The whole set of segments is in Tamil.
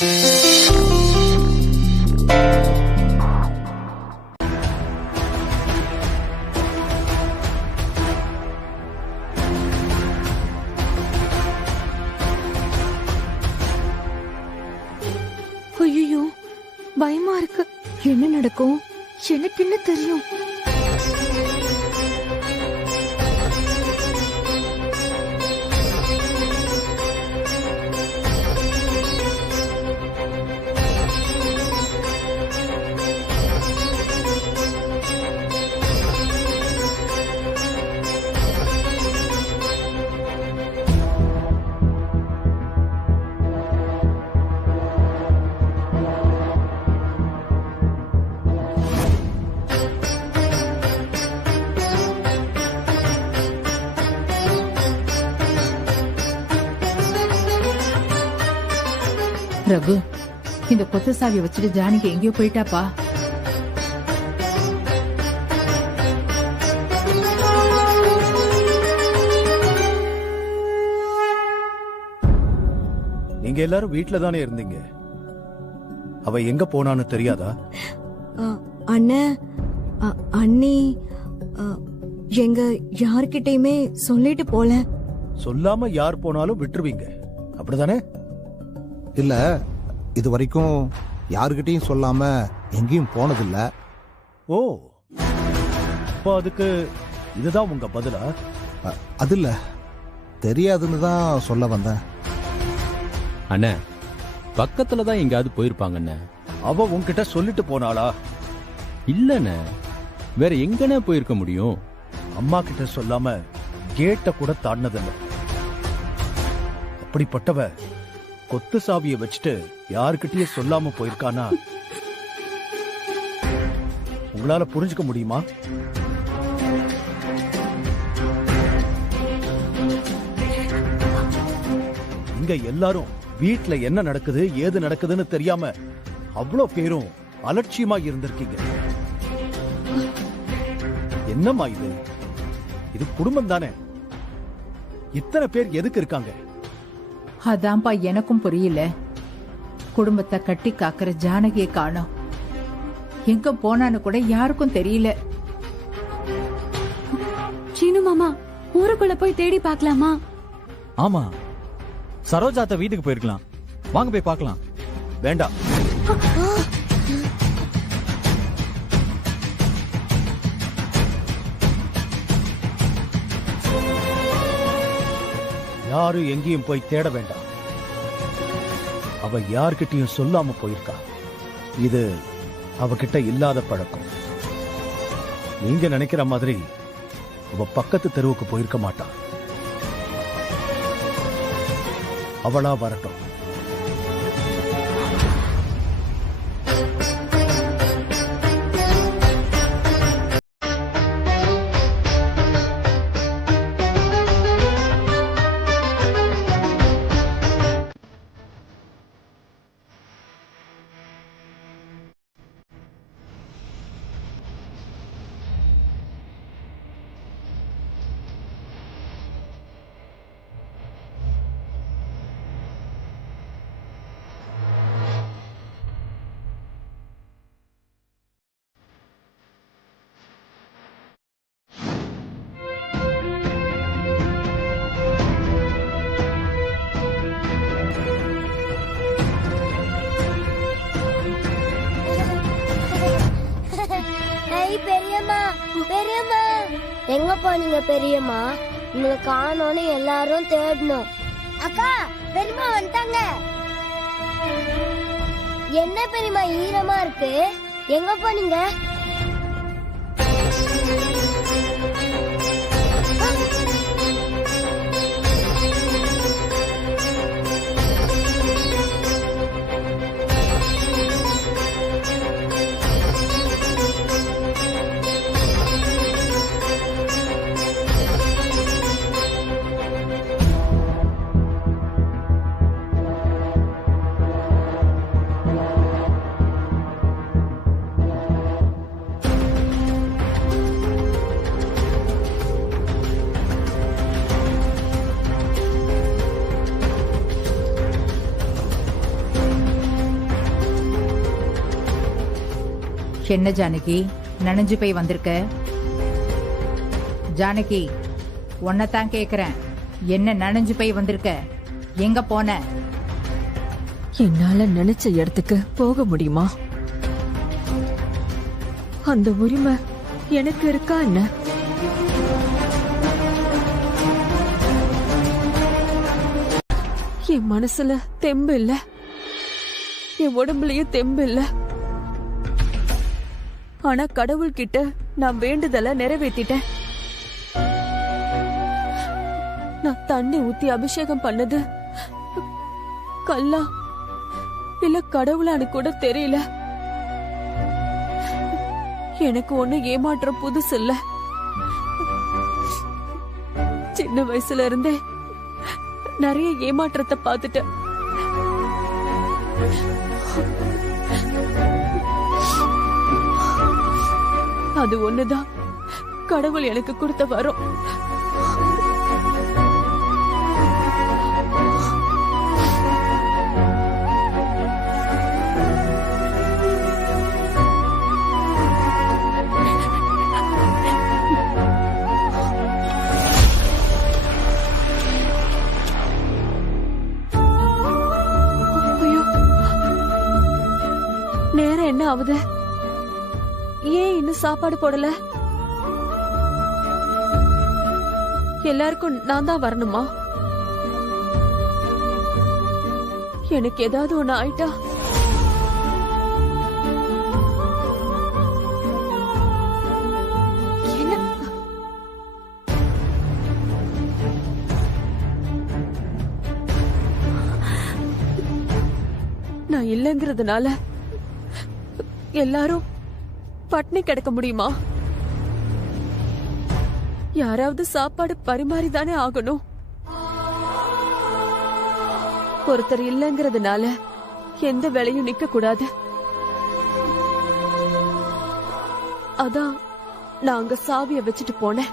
ஐயோ, பயமா இருக்கு. என்ன நடக்கும்? எனக்கு என்ன தெரியும்? ரகு, இந்த கொத்த சாவியை வச்சுட்டு ஜானகி எங்கேயோ போயிட்டாப்பா. நீங்க எல்லாரும் வீட்ல தானே இருந்தீங்க. அவ எங்க போனான்னு தெரியாதா? அண்ணே, அண்ணி எங்க யார்கிட்டயுமே சொல்லிட்டு போல. சொல்லாம யார் போனாலும் விட்டுருவீங்க, அப்படிதானே? இல்ல, இது வரைக்கும் யாருகிட்டையும் சொல்லாம எங்கேயும் போனதில்ல. ஓ, அப்ப அதுக்கு இதுதான் உங்க பதிலா? அது இல்ல, தெரியாதுன்னு தான் சொல்ல வந்தேன். அண்ணே, பக்கத்துல தான் எங்கேயாவது போயிருப்பாங்க அண்ணே. அவ உன்கிட்ட சொல்லிட்டு போனாளா? இல்லண்ணே, வேற எங்கண்ணே போயிருக்க முடியும்? அம்மா கிட்ட சொல்லாம கேட்ட கூட தாண்டதில்லை. அப்படிப்பட்டவ கொத்து சாவியை வச்சுட்டு யாருக்கிட்டயும் சொல்லாம போயிருக்கானா? உங்களால புரிஞ்சுக்க முடியுமா? இங்க எல்லாரும் வீட்ல என்ன நடக்குது ஏது நடக்குதுன்னு தெரியாம அவ்வளோ பேரும் அலட்சியமா இருந்திருக்கீங்க. என்னம்மா இது? இது குடும்பம் தானே. இத்தனை பேர் எதுக்கு இருக்காங்க? அதான்ப்பா எனக்கும் புரியல. குடும்பத்தை கட்டி காக்கிற ஜானகியை காணோம். எங்க போனான்னு கூட யாருக்கும் தெரியல. சீனு மாமா, ஊருக்குள்ள போய் தேடி பார்க்கலாமா? ஆமா, சரோஜாத்த வீட்டுக்கு போயிருக்கலாம். வாங்க போய் பார்க்கலாம். வேண்டாம். யாரும் எங்கேயும் போய் தேட வேண்டாம். அவ யார்கிட்டயும் சொல்லாம போயிருக்கா. இது அவகிட்ட இல்லாத பழக்கம். நீங்க நினைக்கிற மாதிரி அவ பக்கத்து தெருவுக்கு போயிருக்க மாட்டா. அவளா வரட்டும். பெரியம்மா, எங்க போனீங்க பெரியம்மா? உங்களை காணோன்னு எல்லாரும் தேடணும். அக்கா, பெரியம்மா வந்துட்டாங்க. என்ன பெரியம்மா ஈரமா இருக்கு? எங்க போனீங்க? என்ன ஜானகி நனைஞ்சு போய் வந்திருக்க? ஜானகி உன்னைத்தான் கேக்குறேன், என்ன நனைஞ்சு போய் வந்திருக்க? எங்க போன? என்னால நினைச்ச இடத்துக்கு போக முடியுமா? அந்த உரிமை எனக்கு இருக்கா என்ன? என் மனசுல தெம்பு இல்ல, என் உடம்புலயும் தெம்பு இல்ல. ஆனா கடவுள்கிட்ட நான் வேண்டுதல நிறைவேற்றிட்டேன். நான் தண்ணி ஊத்தி அபிஷேகம் பண்ணது கல்லா இல்ல கடவுளான்னு கூட தெரியல. எனக்கு ஒண்ணு ஏமாற்றம் புதுசு இல்ல. சின்ன வயசுல இருந்தே நிறைய ஏமாற்றத்தை பார்த்துட்டேன். அது ஒண்ணுதான் கடவுள் எனக்கு கொடுத்த வரம். ஐயோ, நேரம் என்ன ஆகுது? ஏன் இன்னும் சாப்பாடு போடல? எல்லாருக்கும் நான் தான் வரணுமா? எனக்கு ஏதாவது ஒண்ணு ஆயிட்டா என்ன? நான் இல்லைங்கிறதுனால எல்லாரும் பட்னி கிடக்க முடியுமா? யாராவது சாப்பாடு பரிமாறிதானே ஆகணும். ஒருத்தர் இல்லைங்கிறதுனால எந்த வேலையும் நிக்க கூடாது. அதான் நான் அங்க சாவிய வச்சுட்டு போனேன்.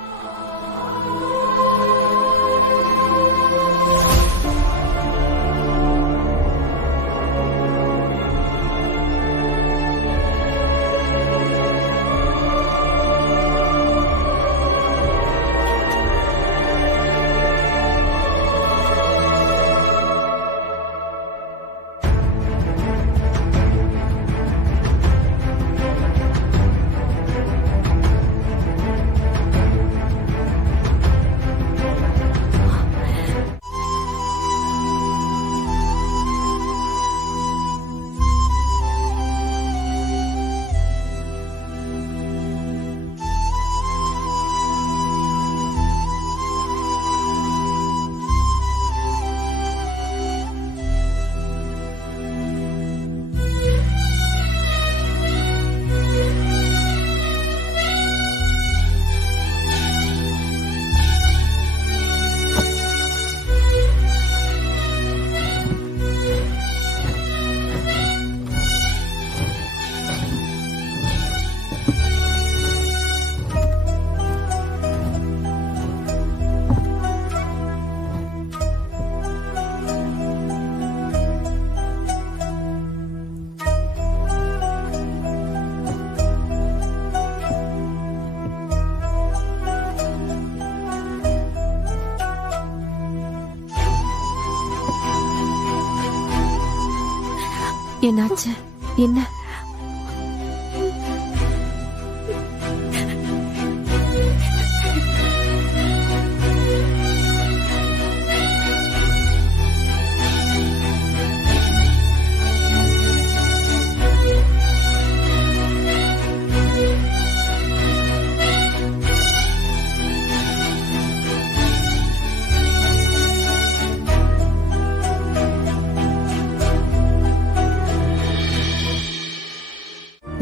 என்னாச்சு? என்ன?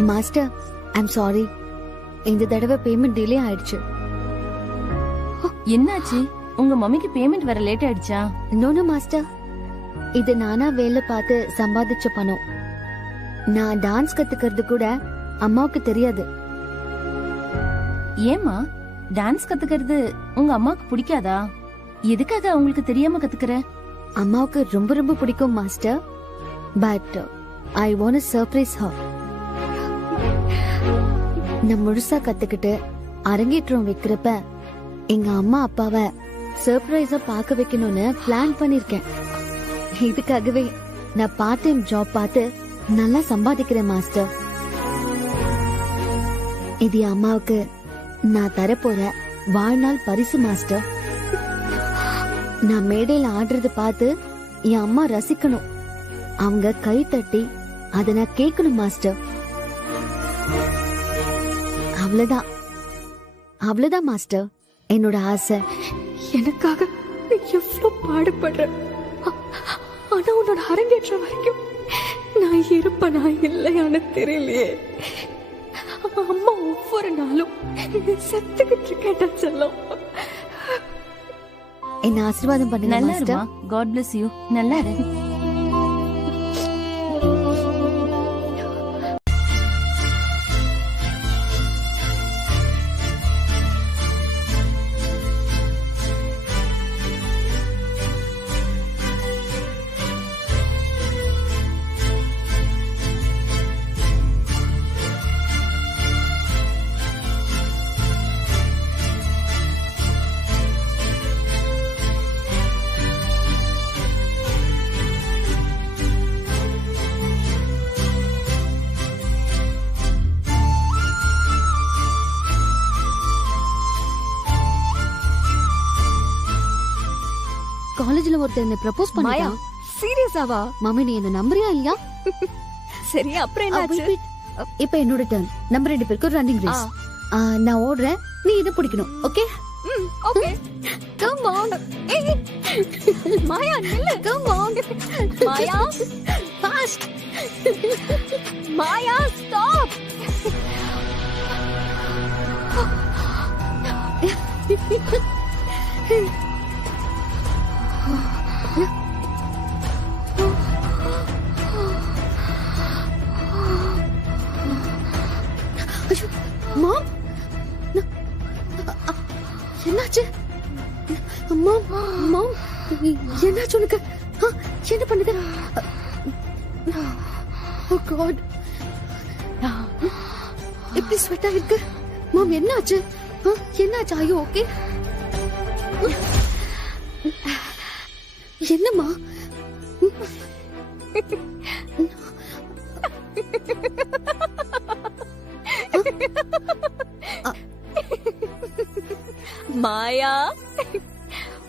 Master, I'm sorry. இந்த தடவை பேமெண்ட் டிலே ஆயிடுச்சு. என்னாச்சு? உங்க மம்மிக்கு பேமெண்ட் வர லேட் ஆயிடுச்சா? நோ மாஸ்டர், இது நானா வேலை பார்த்து சம்பாதிச்ச பணம். நான் டான்ஸ் கத்துக்கிறது கூட அம்மாவுக்கு தெரியாது. ஏமா டான்ஸ் கத்துக்கிறது உங்க அம்மாவுக்கு பிடிக்காதா? எதுக்காக அவங்களுக்கு தெரியாம கத்துக்கிற? அம்மாவுக்கு ரொம்ப ரொம்ப பிடிக்கும் master. But I want to surprise her. நான் முழுசா கத்துக்கிட்டு அரங்கேற்றம் வைக்கிறப்ப எங்க அம்மா அப்பாவை சர்ப்ரைஸா பார்க்க வைக்கணும்னு பிளான் பண்ணிருக்கேன். இதுக்காகவே நான் பார்ட் டைம் ஜாப் பார்த்து நல்லா சம்பாதிக்கிறேன் மாஸ்டர். இது என் அம்மாவுக்கு நான் தரப்போற வாழ்நாள் பரிசு மாஸ்டர். நான் மேடையில ஆடுறது பார்த்து என் அம்மா ரசிக்கணும், அவங்க கை தட்டி அதை நான் கேட்கணும் மாஸ்டர். அவ்வளவுதான் அவ்வளவுதான் மாஸ்டர் என்னோட ஆசை. எனக்காக நீ எவ்வளவு பாடுபடுற. ஆனா உன்னோட அரங்கேற்ற வரைக்கும் நான் இருப்பனா இல்லையான்னு தெரியலையே. அம்மா ஒவ்வொரு நாளும் செத்துக்கிட்டு இருக்கேன்டா செல்லம். என்ன ஆசீர்வாதம் பண்ணுங்க நல்லா மாஸ்டர். இருமா. God bless you. நல்லா இரு. காலேஜ்ல ஒருத்தர் என்ன ப்ரப்போஸ் மாயா பண்ணிட்டான். சீரியஸாவா? மம்மி நீ என்ன நம்புறியா இல்லையா? சரி அப்புறம் என்னாச்சு? இப்ப என்னோட டர்ன். நம்ம 2 பேருக்கு ரன்னிங் ரேஸ். நான் ஓடுறேன், நீ இதை பிடிக்கணும். Okay? Okay come on. Maya நில்லு. Come on Maya fast. Maya stop. Mom, என்னாச்சு? மாம், மாம், என்னாச்சு உனக்கு? என்ன பண்ணுது? ஓ காட், இப்படி ஸ்வெட்டா இருக்கு. மாம் என்னாச்சு? என்னாச்சு? ஐயோ ஓகே? என்னம்மா? மாயா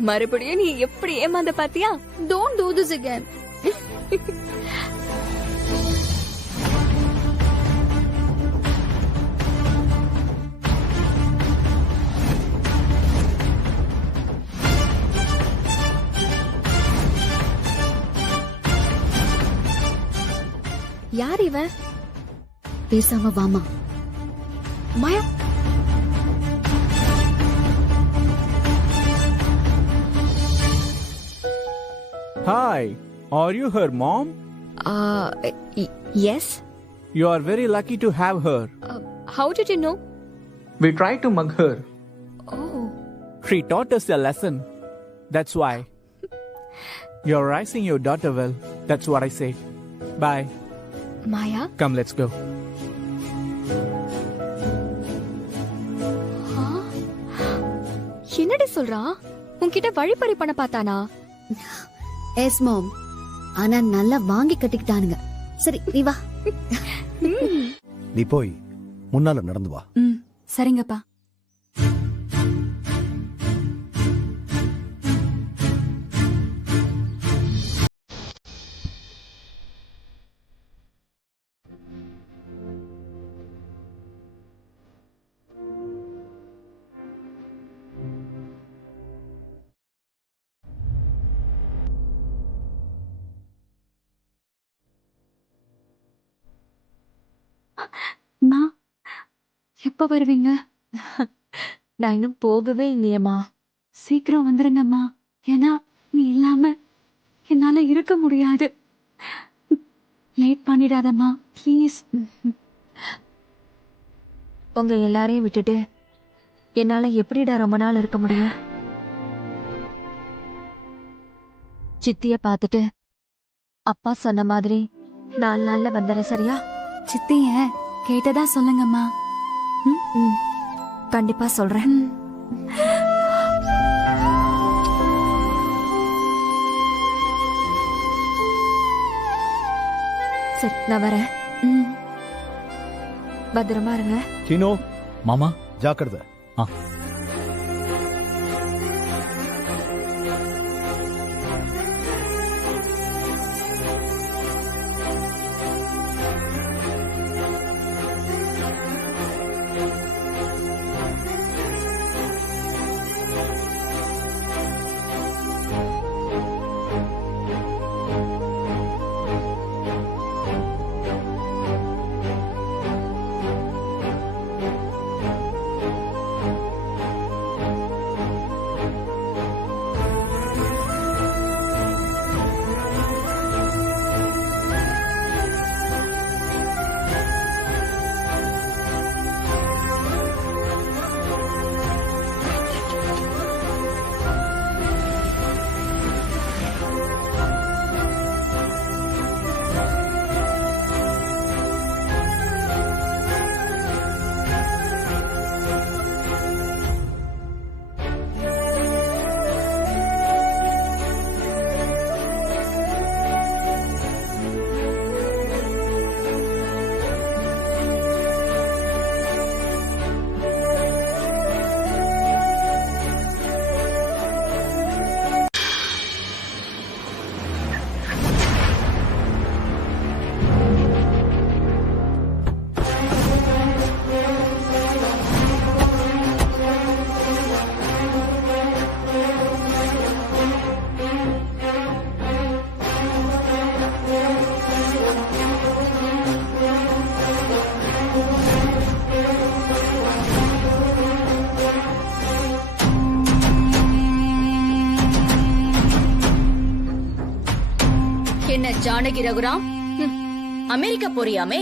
மறுபடியும் நீ எப்படி ஏமாந்த பாத்தியா? Don't do this again. யார் இவன்? பேசாம வாமா. மாயா Hi, are you her mom? yes. You are very lucky to have her. How did you know? We tried to mug her. Oh, She taught us a lesson. That's why. You're raising your daughter well. That's what I say. Bye. Maya Come, let's go. என்னடி சொல்றான்? உன்கிட்ட வழிப்பறி பண்ண பார்த்தானா? எஸ் மாம், ஆனா நல்லா வாங்கி கட்டிக்கிட்டானுங்க. சரி நீ வா. நீ போய் முன்னால நடந்து வா. சரிங்கப்பா. அம்மா எப்ப வருவீங்க? நான் இன்னும் போகவே இல்லையம்மா. சீக்கிரம் வந்துருங்கம்மா, ஏன்னா நீ இல்லாம என்னால இருக்க முடியாது. லேட் பண்ணிடாதம்மா ப்ளீஸ். உங்க எல்லாரையும் விட்டுட்டு என்னால எப்படிடா ரொம்ப நாள் இருக்க முடியும்? சித்திய பார்த்துட்டு அப்பா சொன்ன மாதிரி 4 நாள்ல வந்துடுறேன், சரியா? சித்திய கேட்டதா சொல்லுங்கம்மா. கண்டிப்பா சொல்றேன். சரி, நான் வரேன். பத்திரமா இருங்க. சீனோ, மாமா. ஜாக்கிரதை. என்ன ஜானகி ரகுராம், அமெரிக்கா போறியாமே?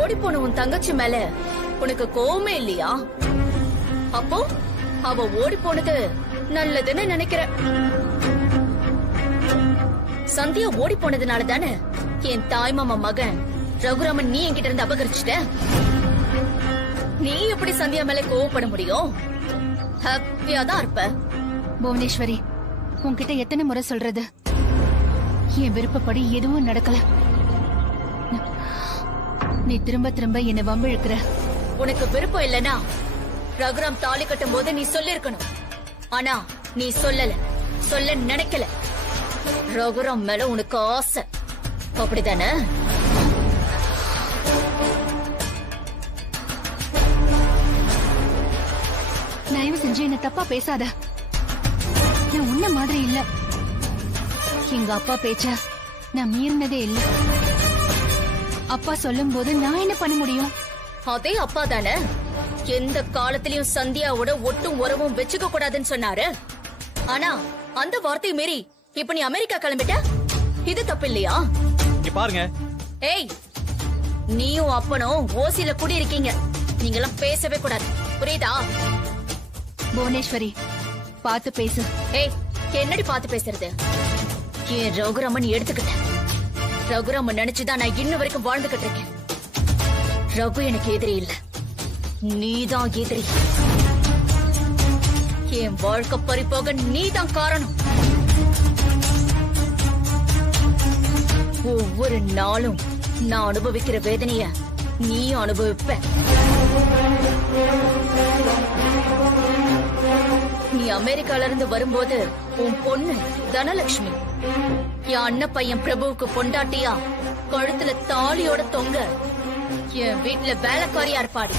ஓடி போன உன் தங்கச்சி மேல உனக்கு கோவமே இல்லையா? அப்போ அவ ஓடி போனது நல்லதுன்னு நினைக்கிற. சந்தியா ஓடி போனதுனால தானே என் தாய் மாமா மகன் ரகுராமன் நீ என்கிட்ட இருந்து அபகரிச்சுட்ட. நீ எப்படி சந்தியா மேல கோவப்பட முடியும்? ஹாப்பியாதான் இருப்ப. புவனேஸ்வரி, உன்கிட்ட எத்தனை முறை சொல்றது? என் விருப்பப்படி எதுவும் நடக்கல. நீ திரும்ப திரும்ப என்ன வம்பு இழுக்கிற. உனக்கு விருப்பம் இல்லனா ரகுராம் தாலி கட்டும் போது நீ சொல்லிருக்கணும். ஆனா நீ சொல்லல, சொல்ல நினைக்கல. ரகுராம் மேல உனக்கு ஆசை, அப்படிதானே? தயவு செஞ்சு என்ன தப்பா பேசாத. நான் உன்ன மாதிரி இல்ல. எங்க அப்பா பேச்ச நான் மீறினதே இல்ல. அப்பா சொல்லும் போது நான் என்ன பண்ண முடியும்? அதே அப்பா தானே எந்த காலத்திலயும் சந்தியாவோட ஒட்டும் உறவும் வச்சுக்க கூடாதுன்னு சொன்னாரு. ஆனா அந்த வார்த்தையை மீறி இப்ப நீ அமெரிக்கா கிளம்பிட்ட. இது தப்பு இல்லையா? பாருங்க. ஏய், நீயும் அப்பனும் ஓசில குடியிருக்கீங்க. நீங்க எல்லாம் பேசவே கூடாது, புரியுதா? புவனேஸ்வரி, பாத்து பேசு. ஏய், என்னடி பாத்து பேசுறது? என் ரகுராமன் எடுத்துக்கிட்ட. ரகுராமன் நினைச்சுதான் நான் இன்ன வரைக்கும் வாழ்ந்துகிட்டு இருக்கேன். ரகு எனக்கு எதிரி இல்ல, நீதான் எதிரி. என் வாழ்க்கை பறிப்போக நீதான் காரணம். ஒவ்வொரு நாளும் நான் அனுபவிக்கிற வேதனைய நீயும் அனுபவிப்ப. நீ அமெரிக்கால இருந்து வரும்போது உன் பொண்ணு தனலட்சுமி என் அண்ணன் பையன் பிரபுவுக்கு பொண்டாட்டியா கழுத்துல தாலியோட தொங்க என் வீட்டுல வேலைக்காரியா இருப்பாடி.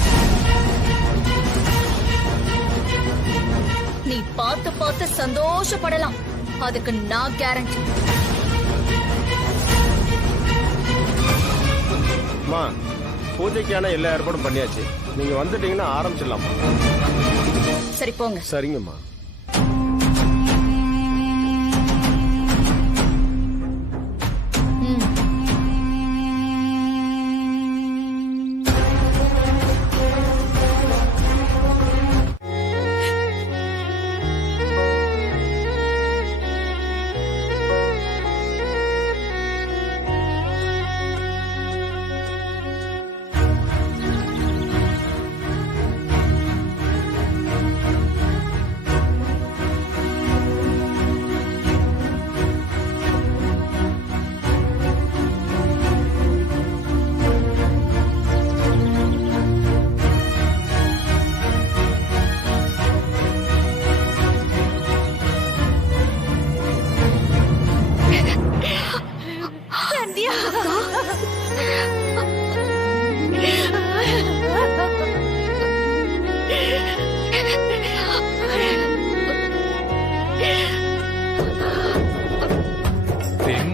நீ பார்த்து பார்த்து சந்தோஷப்படலாம், அதுக்கு நான் கேரண்டி. பூஜைக்கான எல்லா ஏற்பாடும் பண்ணியாச்சு. நீங்க வந்துட்டீங்கன்னா ஆரம்பிச்சிடலாமா? சரி போங்க. சரிங்கம்மா.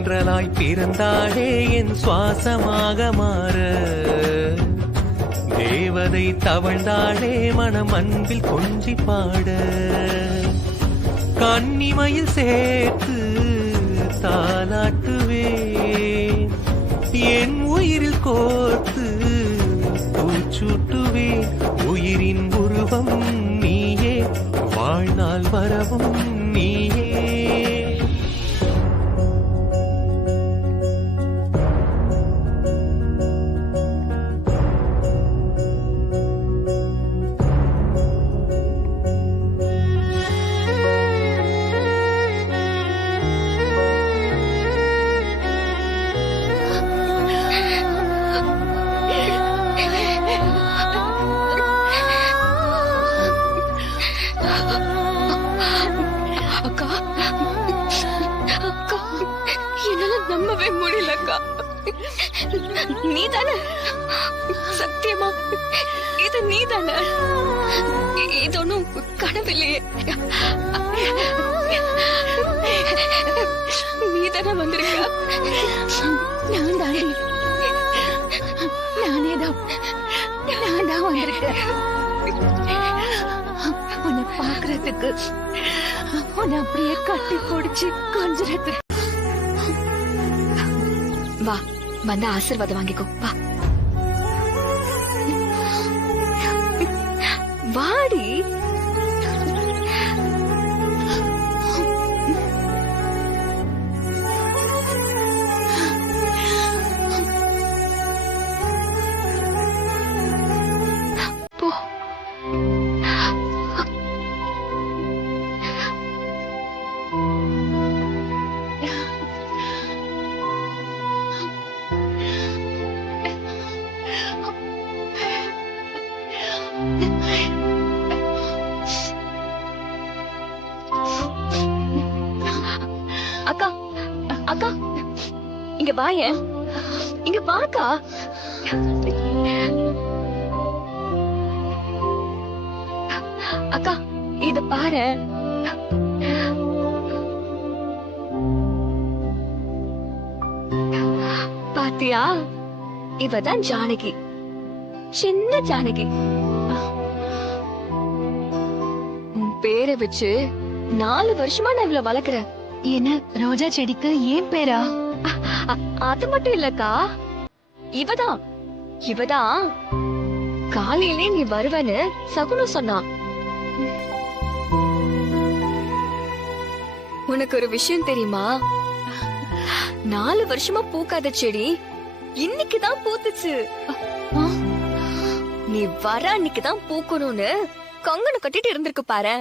தென்றலாய் பிறந்தாளே என் சுவாசமாக மாற தேவதை தவழ்ந்தாளே மனம் அன்பில் கொஞ்சி பாட கன்னிமையில் சேர்த்து தாலாட்டுவேன் என் உயிரில் கோர்த்து பூச்சூட்டுவேன் உயிரின் உருவம் நீயே வாழ்நாள் வரவும் நீயே நம்பவே முடியலக்கா. நீதானே? சத்தியமா இது நீதானே? இது ஒன்னும் கனவில்லையே. நீதானே வந்திருக்க? நான் தாண்டி, நான் தான் வந்திருக்கேன். உன்னை பாக்குறதுக்கு, உன்னை அப்படியே கட்டி பிடிச்சு கொஞ்சிறதுக்கு. வா, வந்து ஆசீர்வாதம் வாங்கிக்கோ. வா வாடி. போ. அக்கா, அக்கா, இங்க வாயேன். இங்க வாக்கா. அக்கா, இத பாரு. பாத்தியா, இவதான் ஜானகி, சின்ன ஜானகி. உன் பேரை வச்சு 4 வருஷமா நான் இவ்வளவு வளர்க்கிறேன். என்ன, ரோஜா செடிக்கு ஏன் பேரா? அது மட்டும் இல்லக்கா, இவதான் காலையிலே நீ வருவன்னு சகுனம் சொன்னா. உனக்கு ஒரு விஷயம் தெரியுமா? 4 வருஷமா பூக்காத செடி இன்னைக்குதான் பூத்துச்சு. நீ வர அன்னைக்குதான் பூக்கணும்னு கங்கணம் கட்டிட்டு இருந்திருக்கு பாரு.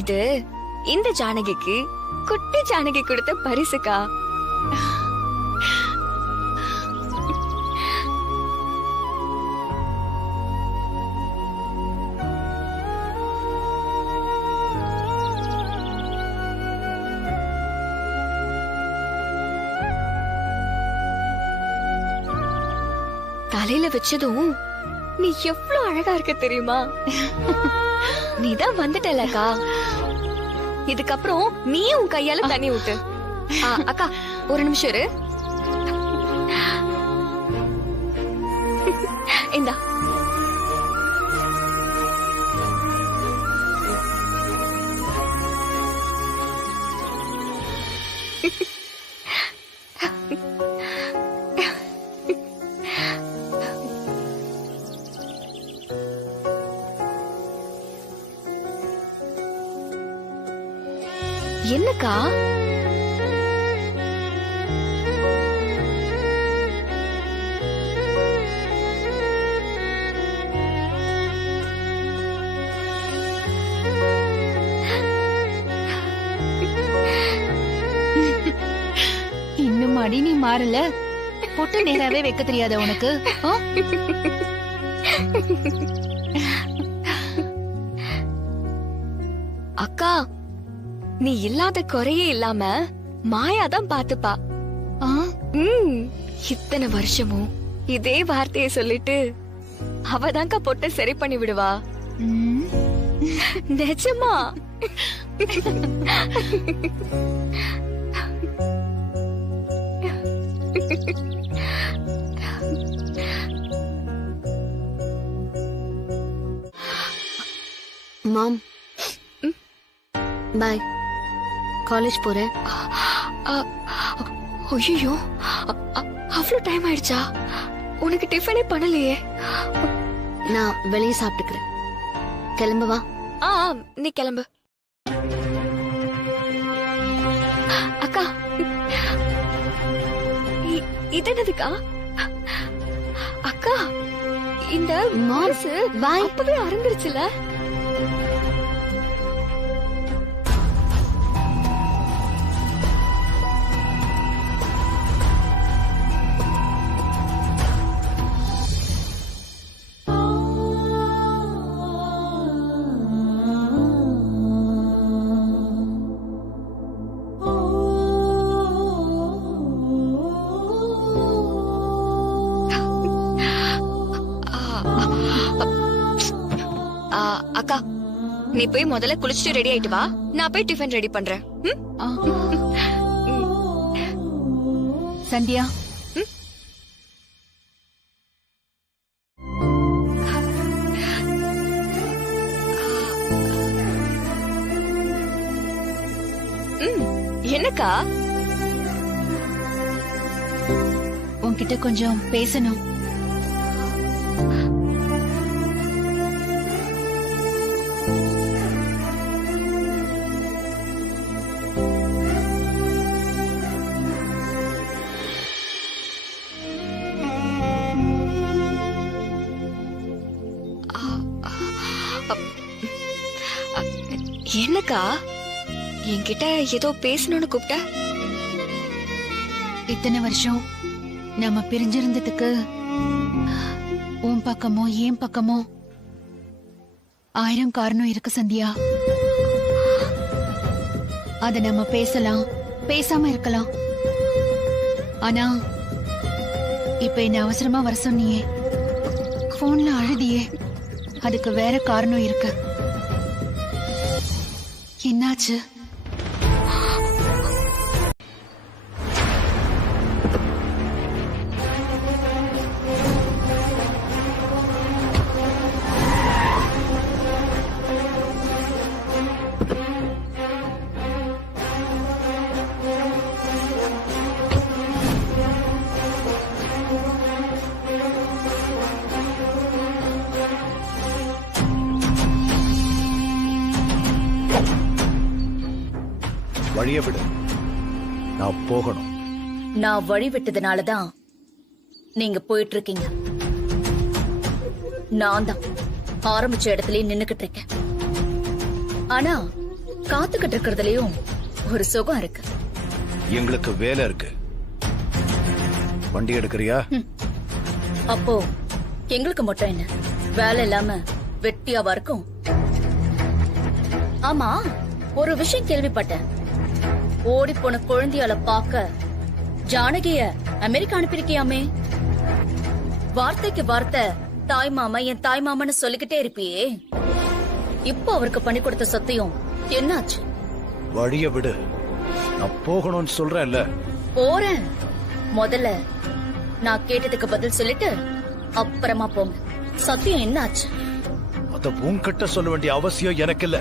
இது இந்த ஜானகிக்கு குட்டி ஜானகி கொடுத்த பரிசுக்கா. தலையில வச்சதும் நீ எவ்வளவு அழகா இருக்க தெரியுமா? நீதான் வந்துட்டலக்கா. இதுக்கப்புறம் நீ உன் கையால தண்ணி ஊத்து. அக்கா, ஒரு நிமிஷம் இரு. இந்தா. என்னக்கா? இன்னும் அடி நீ மாறல. பொட்டு நேராவே வைக்க தெரியாத உனக்கு? அக்கா, நீ இல்லாத குறையே இல்லாம மாயாதான் பாத்துப்பா. இத்தனை வருஷமும் இதே வார்த்தையை சொல்லிட்டு அவதான்க்கா பொட்ட சரி பண்ணி விடுவா. நிஜமா? மாம் பாய், காலேஜ் போறேன். ஐயோ, அவ்வளவு டைம் ஆயிடுச்சா? உனக்கு டிஃபனே பண்ணலையே. நான் வெளியே சாப்பிட்டுக்கிறேன். கிளம்புவா? நீ கிளம்பு. அக்கா, இது என்னதுக்கா? அக்கா, இந்த மாசு அப்பவே அறந்துருச்சுல. அக்கா, நீ போய் முதல்ல குளிச்சுட்டு ரெடி ஆயிட்டு வா. நான் போய் டிஃபன் ரெடி பண்றேன். சந்தியா, என்னக்கா? உன்கிட்ட கொஞ்சம் பேசணும். என்னக்கா, என்கிட்ட ஏதோ பேசணும்னு கூப்பிட்ட? இத்தனை வருஷம் நம்ம பிரிஞ்சிருந்ததுக்கு உன் பக்கமோ என் பக்கமோ 1000 காரணம் இருக்கு சந்தியா. அத நம்ம பேசலாம், பேசாம இருக்கலாம். ஆனா இப்ப என்ன அவசரமா வர சொன்னியே, போன்ல அழுதியே, அதுக்கு வேற காரணம் இருக்கு. என்னாச்சு? வழிய விடு, நான் போகணும். நான் வழி விட்டதுனாலதான் நீங்க போயிட்டு இருக்கீங்க. நான் தான் ஆரம்பிச்ச இடத்துலயே நின்னுகிட்டு இருக்கேன். ஆனா காத்துக்கிட்டு இருக்கிறதுலயும் ஒரு சுகம் இருக்கு. எங்களுக்கு வேலை இருக்கு. வண்டி எடுக்கிறியா? அப்போ எங்களுக்கு மட்டும் என்ன வேலை இல்லாம வெட்டியாவா இருக்கும்? ஆமா, ஒரு விஷயம் கேள்விப்பட்டேன். ஓடி போன குழந்தையால பாக்க ஜானகிய அமெரிக்கா அனுப்பியிருக்கியாமே. வார்த்தைக்கு வார்த்தை தாய் மாமா என் தாய் மாமான்னு சொல்லிக்கிட்டே இருப்பியே. இப்போ அவருக்கு பண்ணி கொடுத்த சத்தியம் என்னாச்சு? வழிய விடு, நான் போகணும்னு சொல்றேன்ல. போறேன். முதல்ல நான் கேட்டதுக்கு பதில் சொல்லிட்டு அப்புறமா போங்க. சத்தியம் என்னாச்சு? அத உன்கிட்ட சொல்ல வேண்டிய அவசியம் எனக்கு இல்ல.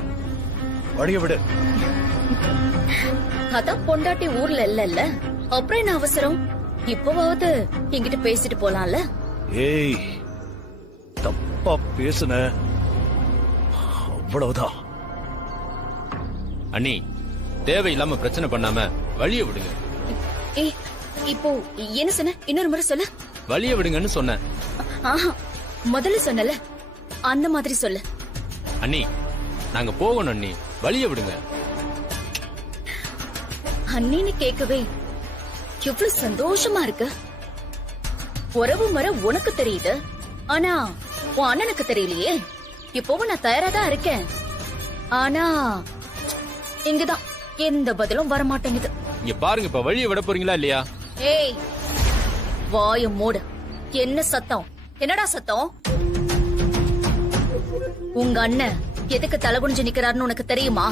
வழிய விடு. அதான் பொண்டாட்டி ஊர்ல இல்ல, அப்புறம் என்ன அவசரம்? இப்பவாவது என்கிட்ட பேசிட்டு போலாம்ல. ஏய், தப்பா பேசுன அவ்வளவுதான். அண்ணி, தேவையில்லாம பிரச்சனை பண்ணாம வழிய விடுங்க. ஏய், இப்போ என்ன சொன்ன? இன்னொரு முறை சொல்ல. வழிய விடுங்கன்னு சொன்னேன். முதல்ல சொன்னல, அந்த மாதிரி சொல்லு. அண்ணி, நாங்க போகணும் அண்ணி, வழிய விடுங்க. அண்ணின்னு கேட்கவே எவ்வளவு சந்தோஷமா இருக்கு. உறவு முறை உனக்கு தெரியுது, ஆனா உன் அண்ணனுக்கு தெரியலையே. இப்பவும் நான் தயாரா தான் இருக்கேன். ஆனா இங்கதான் எந்த பதிலும் வர மாட்டேங்குது. இங்க பாருங்க, இப்ப வழிய விட போறீங்களா இல்லையா? ஏய், வாய மூடு. என்ன சத்தம்? என்னடா சத்தம்? உங்க அண்ணன் எதுக்கு தலைகுனிஞ்சு நிக்கிறாருன்னு உனக்கு தெரியுமா?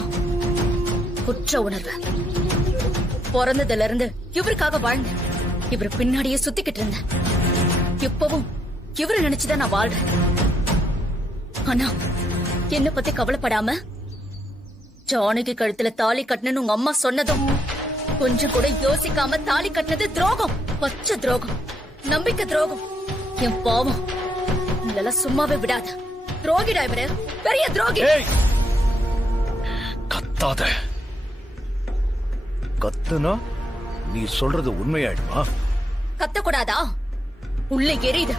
குற்ற உணர்வு. பிறந்ததுல இருந்து இவருக்காக வாழ்ந்தேன். இவரு பின்னாடியே சுத்திக்கிட்டு இருந்தேன். இப்பவும் இவரு நினைச்சுதான் நான் வாழ்றேன். ஆனா என்ன பத்தி கவலைப்படாம ஜானகி கழுத்துல தாலி கட்டணும்னு உங்க அம்மா சொன்னதும் கொஞ்சம் கூட யோசிக்காம தாலி கட்டினது துரோகம், பச்சை துரோகம், நம்பிக்கை துரோகம். என் பாவம் இதெல்லாம் சும்மாவே விடாத. துரோகிடா இவரு, பெரிய துரோகி. கத்தாத. கத்துனா நீ சொல்றது உண்மையாயிடுமா? கத்தக்கூடாதா? உள்ள எரியுது,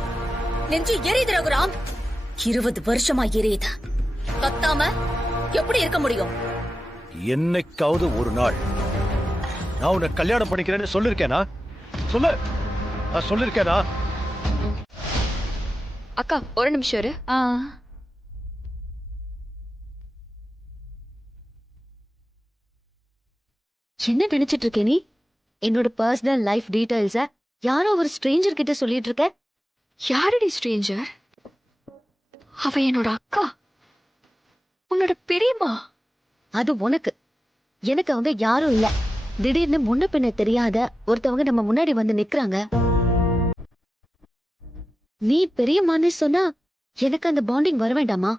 நெஞ்சு எரியுது ரகுராம். 20 வருஷமா எரியுது. கத்தாம எப்படி இருக்க முடியும்? என்னைக்காவது ஒரு நாள் நான் உன்னை கல்யாணம் பண்ணிக்கிறேன்னு சொல்லிருக்கேனா? சொல்லு, சொல்லிருக்கேனா? அக்கா ஒரு நிமிஷம் இரு. என்ன நினைச்சிட்டு இருக்க நீ? என்னோட பர்சனல் லைஃப் டீடைல்ஸ யாரோ ஒரு ஸ்ட்ரேஞ்சர் கிட்ட சொல்லிட்டு இருக்க. யாரடி ஸ்ட்ரேஞ்சர்? அவ என்னோட அக்கா, உன்னோட பெரியம்மா. அது உனக்கு. எனக்கு அவங்க யாரும் இல்ல. திடீர்னு முன்ன பின்ன தெரியாத ஒருத்தவங்க நம்ம முன்னாடி வந்து நிக்கிறாங்க. நீ பெரியம்மான்னு சொன்னா எனக்கு அந்த பாண்டிங் வர வேண்டாமா?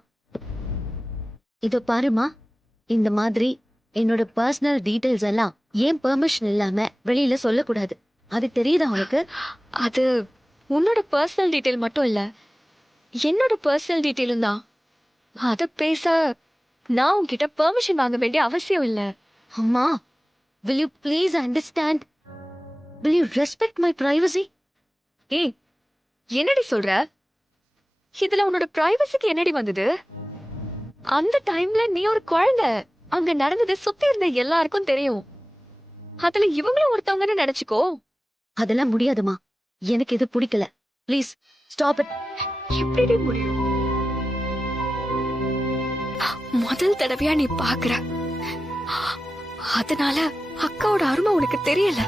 இதோ பாருமா, இந்த மாதிரி என்னோட பர்சனல் டீடைல்ஸ் எல்லாம் ஏன் பெர்மிஷன் இல்லாம வெளியில சொல்லக்கூடாது. அது தெரியுதா உனக்கு? அது உன்னோட பர்சனல் டீடைல் மட்டும் இல்ல, என்னோட பர்சனல் டீடைலும் தான். அத பேச நான் உன்கிட்ட பெர்மிஷன் வாங்க வேண்டிய அவசியம் இல்ல. அம்மா, will you please understand? Will you respect my privacy? ஏய், என்னடி சொல்ற? இதுல உன்னோட பிரைவசிக்கு என்னடி வந்தது? அந்த டைம்ல நீ ஒரு குழந்தை. அங்க நடந்தது சுத்தி இருந்த எல்லாருக்கும் தெரியும். அதுல இவங்களும் ஒருத்தவங்கன்னு நினைச்சுக்கோ. அதெல்லாம் முடியாதுமா, எனக்கு இது பிடிக்கல. Please stop it. எப்படி முடியும்? முதல் தடவையா நீ பாக்குற, அதனால அக்காவோட அருமை உனக்கு தெரியல.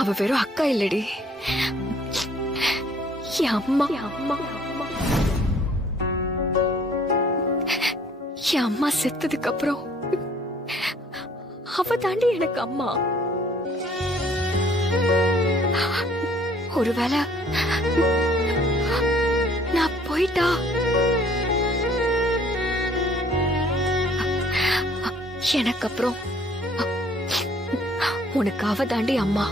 அவ வெறும் அக்கா இல்லடி, என் அம்மா. என் அம்மா செத்ததுக்கு அப்புறம் அவ தாண்டி எனக்கு அம்மா. ஒருவேளை நான் போயிட்டா எனக்கு அப்புறம் உனக்கு அவ தாண்டி அம்மா.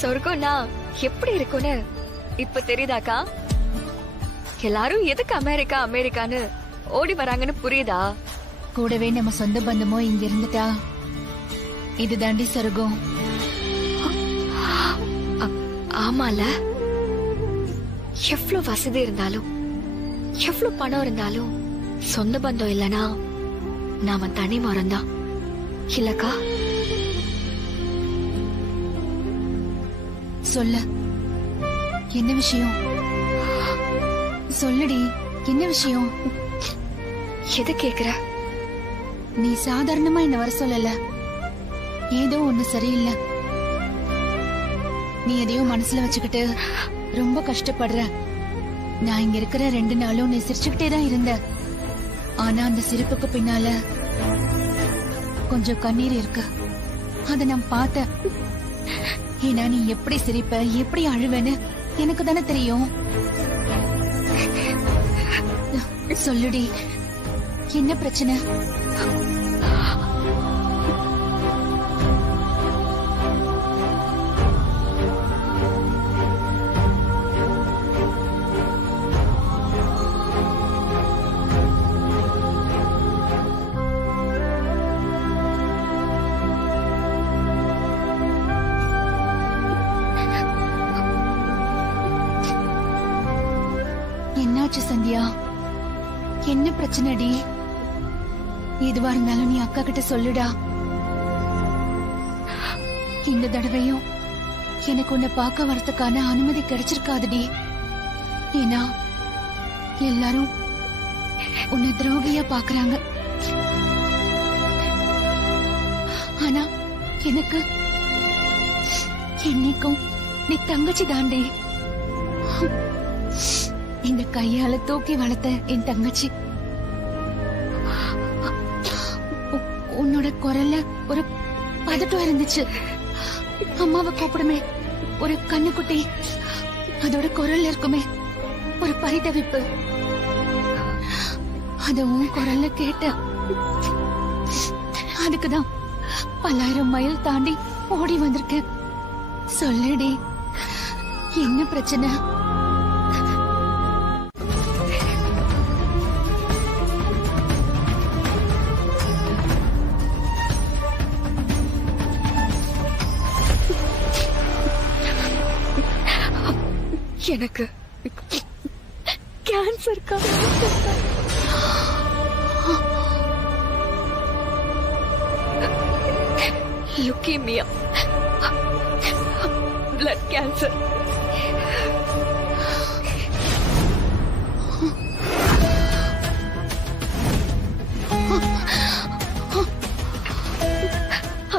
சொர்க்கம்னா எப்படி இருக்கும்னு இப்ப தெரியுதாக்கா? எல்லாரும் எதுக்கு அமெரிக்கா அமெரிக்கான்னு ஓடி வராங்கன்னு புரியுதா? கூடவே நம்ம சொந்த பந்தமோ இங்க இருந்துட்டா இது தாண்டி சொர்க்கம். ஆமால, எவ்வளவு வசதி இருந்தாலும் எவ்வளவு பணம் இருந்தாலும் சொந்த பந்தம் இல்லனா நாம தனி மரம்தான் இல்லக்கா? சொல்ல என்ன விஷயம்? சொல்லுடி, என்ன விஷயம்? எது கேக்குற? நீ சாதாரணமா என்ன வர சொல்லல, ஏதோ ஒண்ணு சரியில்லை. நீ எதையோ மனசுல வச்சுக்கிட்டு ரொம்ப கஷ்டப்படுற. நான் இங்க இருக்கிற 2 நாளும் நீ சிரிச்சுக்கிட்டே தான் இருந்த. ஆனா அந்த சிரிப்புக்கு பின்னால கொஞ்சம் கண்ணீர் இருக்கு. அத நான் பார்த்தேன். ஏன்னா நீ எப்படி சிரிப்ப எப்படி அழுவேன்னு எனக்கு தானே தெரியும். சொல்லுடி, என்ன பிரச்சனை? என்னாச்சு சந்தியா? என்ன பிரச்சனைடி? எதுவா இருந்தாலும் நீ அக்கா கிட்ட சொல்லுடா. இந்த தடவையும் எனக்கு உன்னை பார்க்க வரதுக்கான அனுமதி கிடைச்சிருக்காதுடி. ஏன்னா எல்லாரும் உன்னை துரோகியா பாக்குறாங்க. ஆனா எனக்கு என்னைக்கும் நீ தங்கச்சி தாண்டி. இந்த கையால தூக்கி வளர்த்த என் தங்கச்சி. உன்னோட குரல்ல ஒரு பதட்டம் இருந்துச்சு. அம்மாவை கூப்பிடுமே ஒரு கண்ணுக்குட்டி, அதோட குரல்ல இருக்குமே ஒரு பரிதவிப்பு. அத உன் குரல்ல கேட்ட. அதுக்குதான் 1000 மைல் தாண்டி ஓடி வந்திருக்கேன். சொல்லுடி, என்ன பிரச்சனை? எனக்கு கேன்சர். Leukaemia, blood cancer.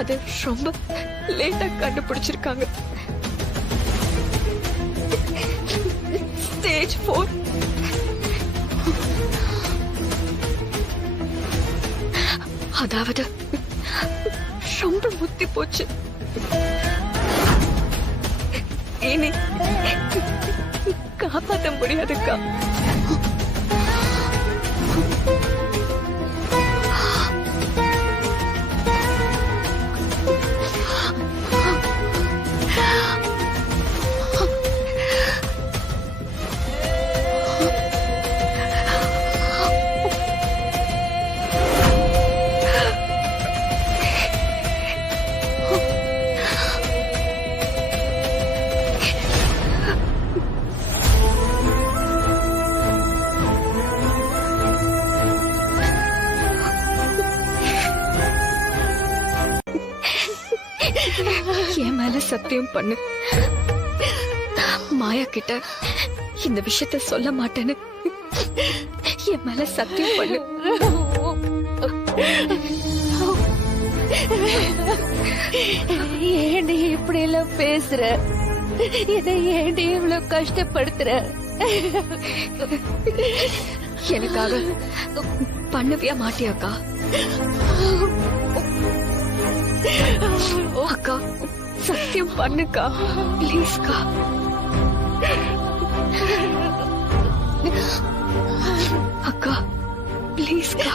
அது ரொம்ப லேட்டா கண்டுபிடிச்சிருக்காங்க. Stage 4. அதாவது ரொம்ப முத்தி போச்சு. இனி காப்பாற்ற முடியாதுக்கா. என் மேல சத்தியம் பண்ணு. மாயா கிட்ட இந்த விஷயத்த சொல்ல மாட்டேன்னு என் மேல சத்தியம் பண்ணு. ஏண்டி இப்படி எல்லாம் பேசுற? இதை ஏண்டி இவ்வளவு கஷ்டப்படுத்துற? எனக்காக பண்ணுவியா மாட்டியாக்கா? அக்கா சத்தியம் பண்ணுக்கா, பிளீஸ்க்கா. அக்கா பிளீஸ்க்கா.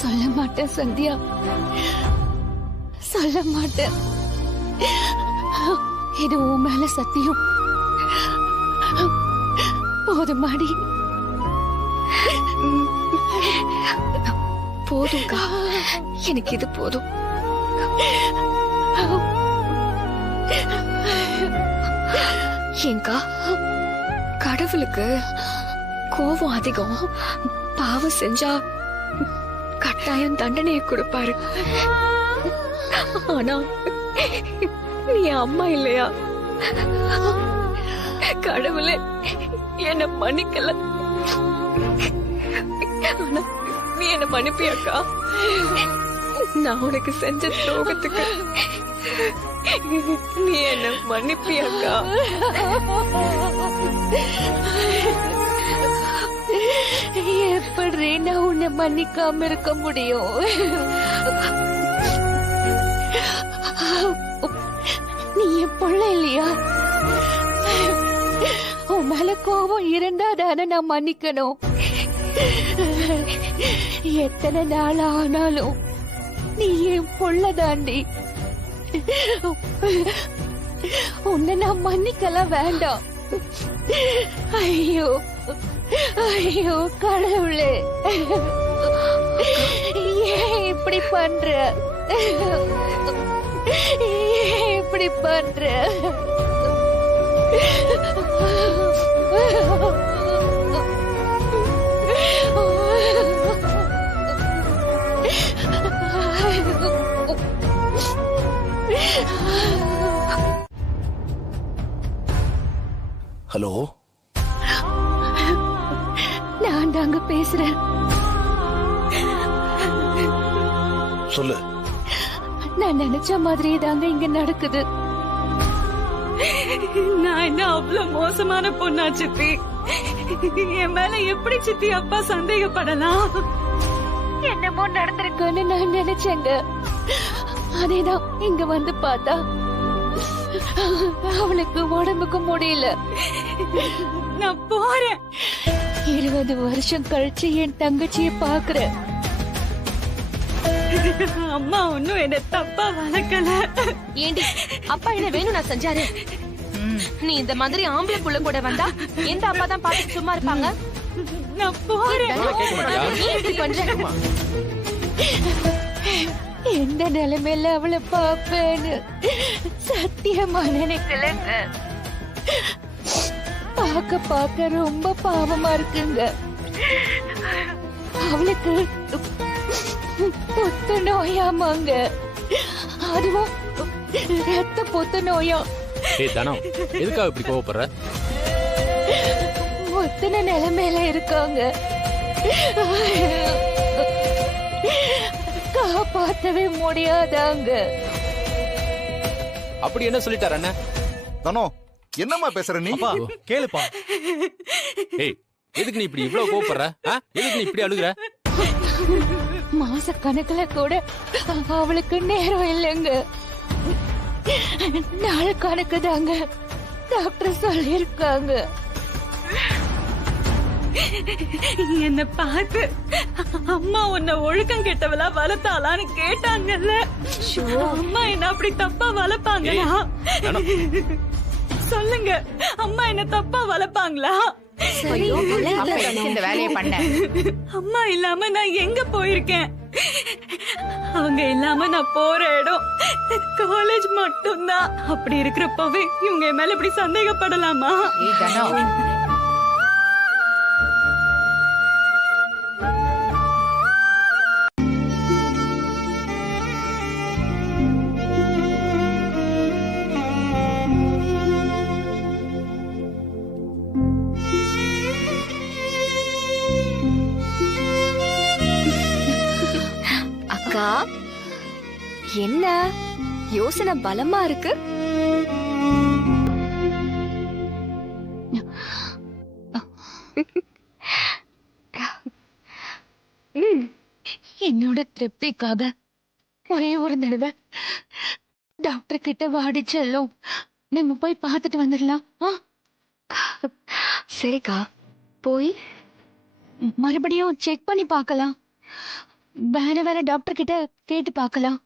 சொல்ல மாட்டேன் சந்தியா, சொல்ல மாட்டேன். இது உன் மேல சத்தியம். போதுமாடி? போதும்க்கா, எனக்கு இது போதும். ஏங்கா, கடவுளுக்கு கோபம் அதிகம். பாவம் செஞ்சா கட்டாயம் தண்டனையை கொடுப்பாரு. ஆனா நீ அம்மா இல்லையா? கடவுளே என்ன மன்னிக்கல. ஆனா நீ என்ன மன்னிப்பியாக்கா? நான் உனக்கு செஞ்ச துரோகத்துக்கு நீ என்ன மன்னிப்பியாக்கா? எப்படி நான் உன்னை மன்னிக்காம இருக்க முடியும்? நீ என் புள்ள இல்லையா? உன் மேல கோபம் இருந்தா தானே நான் மன்னிக்கணும். எத்தனை நாள் ஆனாலும் நீ என் புள்ள தாண்டி. உன்னை நான் மன்னிக்கலாம் வேண்டாம். ஐயோ ஐயோ கடவுளே, ஏன் இப்படி பண்ற? ஏன் இப்படி பண்ற? ஹலோ, நான் தாங்க பேசுறேன். சொல்லு. நான் நினைச்ச மாதிரி தாங்க இங்க நடக்குது. நான் என்ன அவ்வளவு மோசமான பொண்ணா சித்தி? என் மேல எப்படி சித்தி அப்பா சந்தேகப்படலாம்? என்னமோ நடந்திருக்குன்னு நான் நினைச்சேங்க. அதேதான் இங்க வந்து பார்த்தா அவளுக்கு உடம்புக்கு முடியல. நான் போறேன். 20 வருஷம் கழிச்சு என் தங்கச்சியை பாக்குறேன். அம்மா ஒன்னும் என்ன தப்பா வளர்க்கல. ஏண்டி அப்பா என்ன வேணும் நான் செஞ்சாரு? நீ இந்த மாதிரி ஆம்பளை புள்ள கூட வந்தா எந்த அப்பா தான் பாத்துட்டு சும்மா இருப்பாங்க? நான் போறேன். எந்த நிலைமையில அவளை பாப்பேன்னு சத்தியமா நினைக்கலங்க. பாக்க ரொம்ப பாவமா இருக்குங்க. அவளுக்கு புத்து நோயாமாங்க. அதுவும் ரத்த புத்து நோயா. ஏய் தனம், எதுக்காக இப்படி கோவப்படுற? முத்தின நிலைமையில இருக்காங்க. காப்பாற்றவே முடியாதாங்க. அப்படி என்ன சொல்லிட்டாரு அண்ணன்? தனோ, என்னம்மா பேசுற நீ? கேளுப்பா. ஏய், எதுக்கு நீ இப்படி இவ்வளவு கோவப்படுற? எதுக்கு நீ இப்படி அழுகுற? மாச கணக்குல கூட அவளுக்கு நேரம் இல்லைங்க. நாள் கணக்கு தாங்க டாக்டர் சொல்லிருக்காங்க. என்ன பார்த்து அம்மா உன்னை ஒழுக்கம் கெட்டவளா வளர்த்தாளான்னு கேட்டாங்கல்ல. அம்மா என்ன அப்படி தப்பா வளர்ப்பாங்களா? சொல்லுங்க, அம்மா என்ன தப்பா வளர்ப்பாங்களா? இந்த வேலையை பண்ண. அம்மா இல்லாம நான் எங்க போயிருக்கேன்? அவங்க இல்லாம நான் போற இடம் காலேஜ் மட்டும்தான். அப்படி இருக்கிறப்பவே இவங்க என் மேல இப்படி சந்தேகப்படலாமா? அக்கா, என்ன யோசனை பலமா இருக்கு? என்னோட திருப்திக்காக ஒரே ஒரு தடவை டாக்டர் கிட்ட வாடி செல்லும். நம்ம போய் பார்த்துட்டு வந்துடலாம். சரிக்கா, போய் மறுபடியும் செக் பண்ணி பார்க்கலாம். வேற டாக்டர் கிட்ட கேட்டு பார்க்கலாம்.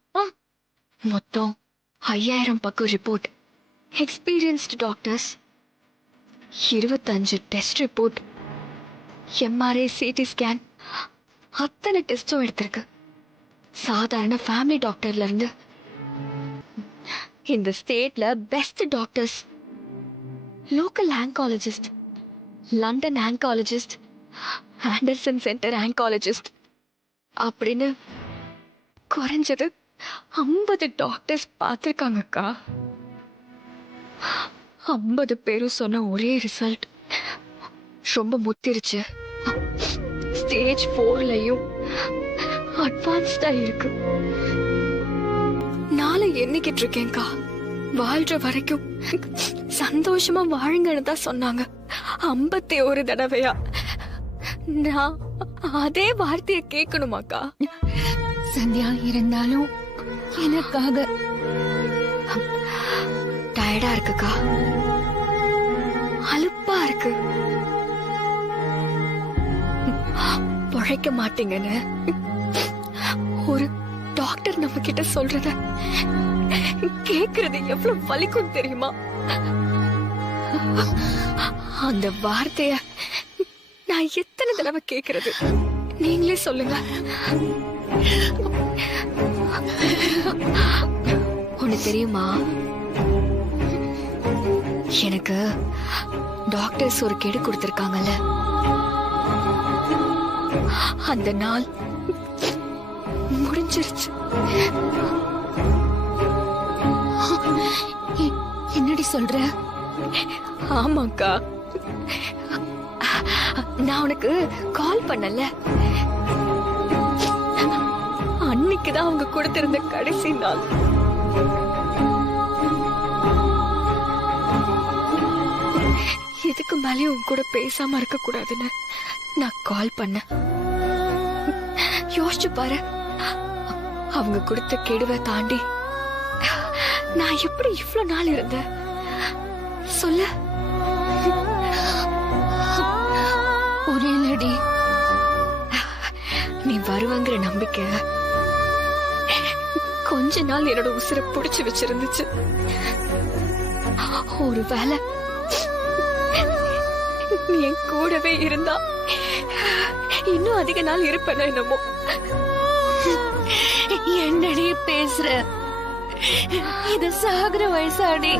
மொத்தம் 5000 பக்கம் report, experienced doctors, 25 test report, MRI, CT scan, அத்தனை டெஸ்டும் எடுத்திருக்கு. சாதாரண ஃபேமிலி டாக்டர்ல இருந்து இந்த ஸ்டேட்ல best doctors, local oncologist, London oncologist, Anderson centre oncologist அப்படின்னு குறைஞ்சது 50 டாக்டர்ஸ் பார்த்திருக்காங்கக்கா. 50 பேரும் சொன்ன ஒரே ரிசல்ட், ரொம்ப முத்திருச்சு. ஸ்டேஜ் 4லயும் அட்வான்ஸ்டா இருக்கு. நாளை எண்ணிக்கிட்டு இருக்கேன்க்கா. வாழ்ற வரைக்கும் சந்தோஷமா வாழுங்கன்னு தான் சொன்னாங்க 51 தடவையா. நான் அதே வார்த்தைய கேட்கணுமாக்கா? சந்தியா இருந்தாலும் எனக்காக. டயர்டா இருக்குக்கா, அலுப்பா இருக்கு. பொழைக்க மாட்டீங்கன்னு ஒரு டாக்டர் நம்ம கிட்ட சொல்றத கேக்குறது எவ்வளவு வலிக்கும் தெரியுமா? அந்த வார்த்தைய நான் எத்தனை தடவை கேக்குறது? நீங்களே சொல்லுங்க. ஒண்ணு தெரியுமா, எனக்கு டாக்டர்ஸ் ஒரு கெடு கொடுத்திருக்காங்கல்ல, அந்த நாள் முடிஞ்சிருச்சு. என்னடி சொல்ற? ஆமாக்கா, நான் உனக்கு கால் பண்ணல, அன்னைக்குதான் அவங்க கொடுத்திருந்த கடைசி நாள். இதுக்கு மேலேயும் உன் கூட பேசாம இருக்க கூடாதுன்னு நான் கால் பண்ணேன். யோசிச்சு பாரு, அவங்க கொடுத்த கெடுவை தாண்டி நான் எப்படி இவ்வளவு நாள் இருந்தேன் சொல்ல? புரியலடி. நீ வருவங்கிற நம்பிக்கை கொஞ்ச நாள் என்னோட உசுரை புடிச்சு வச்சிருந்துச்சு. ஒரு வேளை நீ என் கூடவே இருந்தா இன்னும் அதிக நாள் இருப்பேன் என்னமோ. என்னடி பேசுற? இது சாகுற வயசாடி.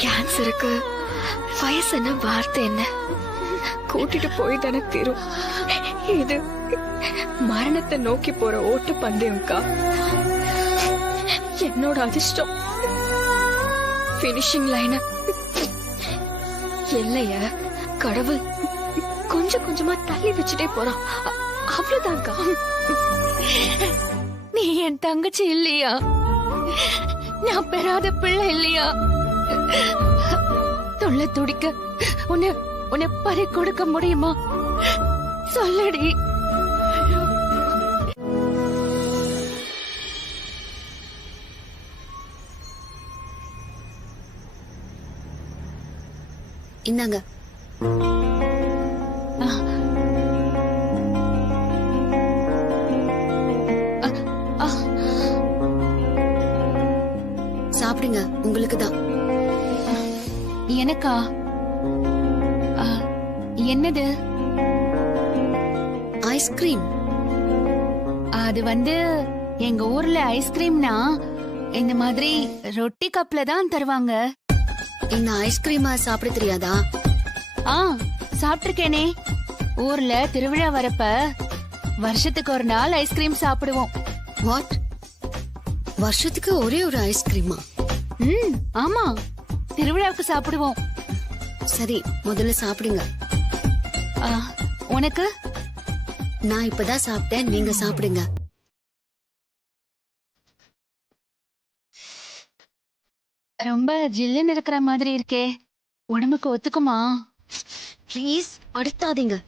கேன்சருக்கு வயசு என்ன, வார்த்தை என்ன? கூட்டிட்டு போய் தானே தீரும். இது மரணத்தை நோக்கி போற ஓட்டு பந்தயம்க்கா. என்னோட அதிர்ஷ்டம் பினிஷிங் லைன எல்லைய கடவுள் கொஞ்சம் கொஞ்சமா தள்ளி வச்சுட்டே போறான். அவ்வளவுதான்க்கா. நீ என் தங்கச்சி இல்லையா? நான் பெறாத பிள்ளை இல்லையா? தொல்லை துடிக்க உன்னை பறி கொடுக்க முடியுமா? சொல்லடி. இந்தாங்க. சாப்பிடுங்க, உங்களுக்கு தான். எனக்கா? என்னது? ஐஸ்கிரீம். அது எங்க ஊர்ல ஐஸ்கிரீம்னா இந்த மாதிரி ரொட்டி கப்ல தான் தருவாங்க. இந்த ஐஸ்கிரீமா சாப்பிட தெரியாதா? சாப்பிட்டிருக்கேனே. ஊர்ல திருவிழா வரப்ப வருஷத்துக்கு ஒரு நாள் ஐஸ்கிரீம் சாப்பிடுவோம். வாட்? வருஷத்துக்கு ஒரே ஒரு ஐஸ்கிரீமா? ஆமா, திருவிழாவுக்கு சாப்பிடுவோம். சரி, முதல்ல சாப்பிடுங்க. உனக்கு? நான் இப்பதான் சாப்பிட்டேன், நீங்க சாப்பிடுங்க. ரொம்ப ஜில்லுன்னு இருக்கிற மாதிரி இருக்கே, உடம்புக்கு ஒத்துக்குமா? ப்ளீஸ் அடுத்தாதீங்க,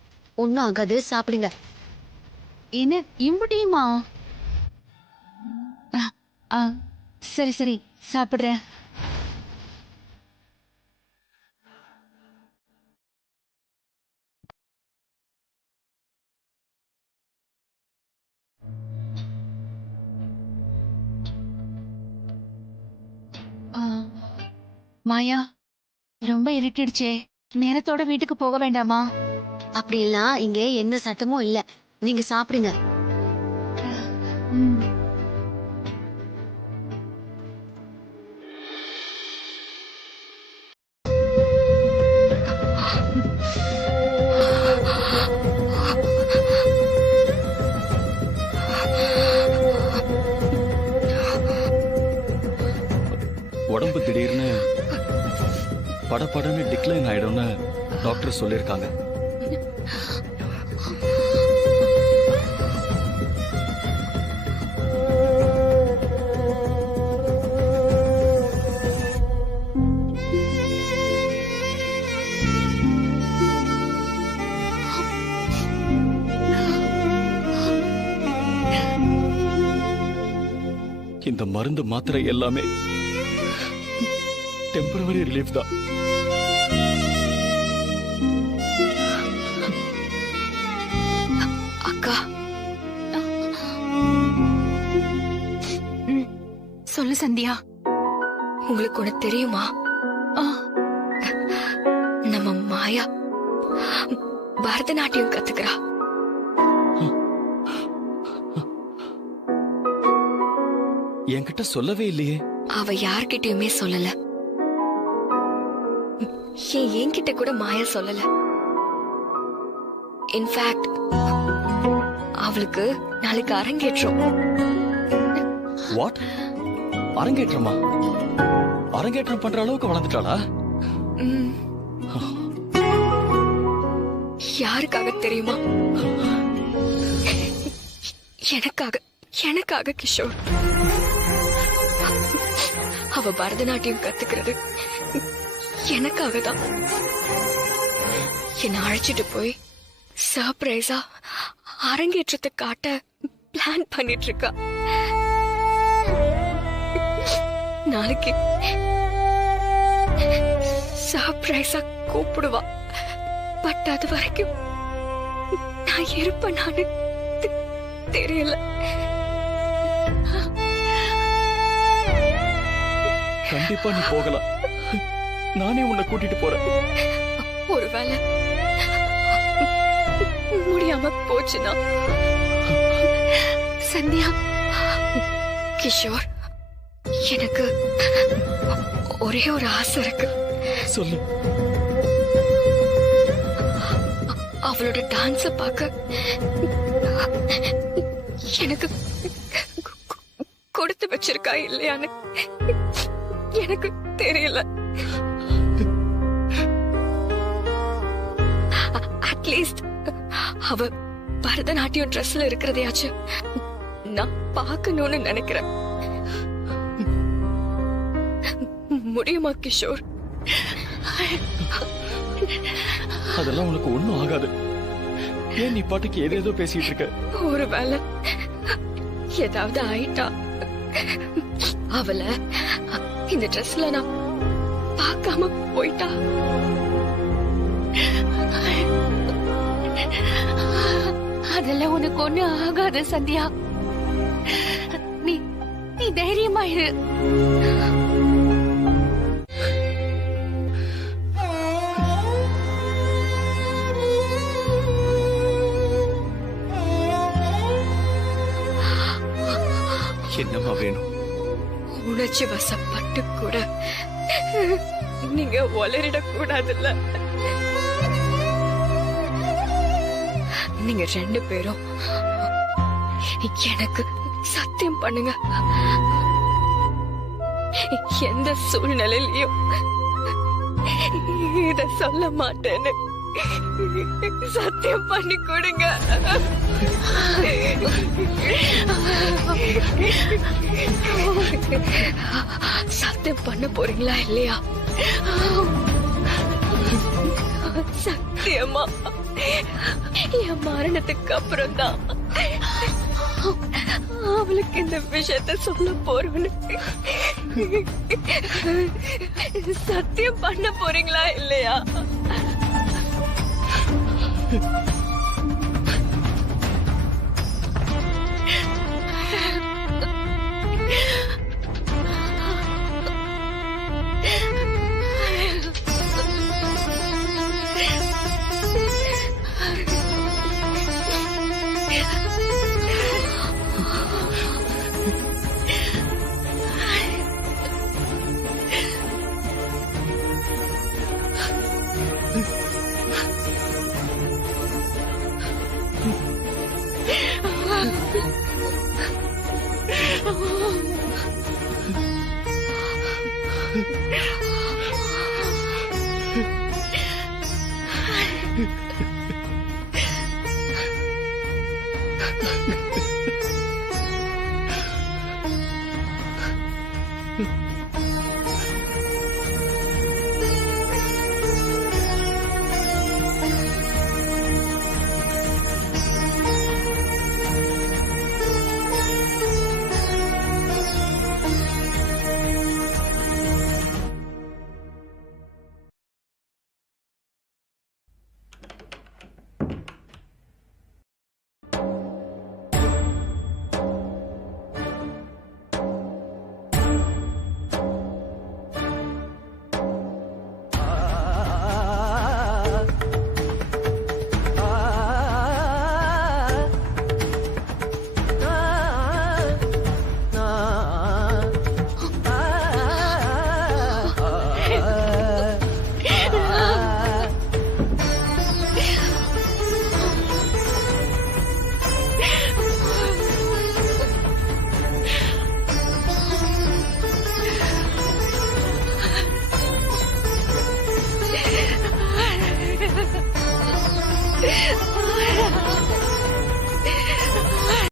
ஒன்னும் ஆகாது, சாப்பிடுங்க. என்ன இம்புட்டியுமா? சரி சரி, சாப்பிடுறேன். மாயா, ரொம்ப இருட்டிடுச்சே, நேரத்தோட வீட்டுக்கு போக வேண்டாமா? அப்படிலாம் இங்க எந்த சட்டமும் இல்ல, நீங்க சாப்பிடுங்க. உடம்பு திடீர்னு படபடன்னு டிக்ளைன் ஆயிடும்னு டாக்டர் சொல்லியிருக்காங்க. இந்த மருந்து மாத்திரை எல்லாமே டெம்பரவரி ரிலீஃப் தான். அக்கா சொல்லு சந்தியா. உங்களுக்கு ஒண்ணு தெரியுமா? நம்ம மாயா பரதநாட்டியம் கத்துக்கிறா. என்கிட்ட சொல்லவே இல்லையே. அவ யார்கிட்டயுமே சொல்லல. என்கிட்ட கூட மாயா சொல்லல. இன்ஃபேக்ட் அவளுக்கு நாளைக்கு அரங்கேற்றம். வாட்? அரங்கேற்றமா? அரங்கேற்றம் பண்ற அளவுக்கு வளர்ந்துட்டாளா? யாருக்காக தெரியுமா? எனக்காக கிஷோர். அவ பரதநாட்டியம் கத்துக்கிறது எனக்காக தான். என்ன அழைச்சிட்டு போய் சர்ப்ரைஸா அரங்கேற்றத்தை காட்ட பிளான் பண்ணிட்டு இருக்கா. நாளைக்கு சர்ப்ரைஸா கூப்பிடுவா. பட் அது வரைக்கும் நான் இருப்பேனான்னு தெரியல. கண்டிப்பா நீ போகலாம். நானே உன்னை கூட்டிட்டு போறேன். ஒருவேளை முடியாம போச்சுன்னா? சந்தியா, கிஷோர், எனக்கு ஒரே ஒரு ஆசை இருக்கு. சொல்லு. அவளோட டான்ஸ பார்க்க எனக்கு கொடுத்து வச்சிருக்கா இல்லையான்னு எனக்கு தெரியல. அட்லீஸ்ட் அவ பரதநாட்டியம் ட்ரெஸ்ல இருக்கிறதையாச்சும் நான் பார்க்கணும்னு நினைக்கிறேன். முடியுமா கிஷோர்? அதெல்லாம் உனக்கு ஒண்ணும் ஆகாது. ஏன் நீ பாட்டுக்கு ஏதேதோ பேசிட்டு இருக்க? ஒருவேளை ஏதாவது ஆயிட்டா, அவளை இந்த ட்ரெஸ்ல நான் பார்க்காம போயிட்டா, அதெல்லாம் உனக்கு ஒண்ணு ஆகாது சந்தியா. நீ தைரியமா இரு. என்னம்மா வேணும்? உணர்ச்சி வசப்பட்டு கூட நீங்க ஒளரிடக் கூடாதுல்ல. நீங்க 2 பேரும் எனக்கு சத்தியம் பண்ணுங்க. எந்த சூழ்நிலையிலும் இத சொல்ல மாட்டேன்னு சத்தியம் பண்ணி கொடுங்க. சத்தியம் பண்ண போறீங்களா இல்லையா? சத்தியமா என் மரணத்துக்கு அப்புறம் தான் அவளுக்கு இந்த விஷயத்த சொல்ல போறேன்னு சத்தியம் பண்ண போறீங்களா இல்லையா?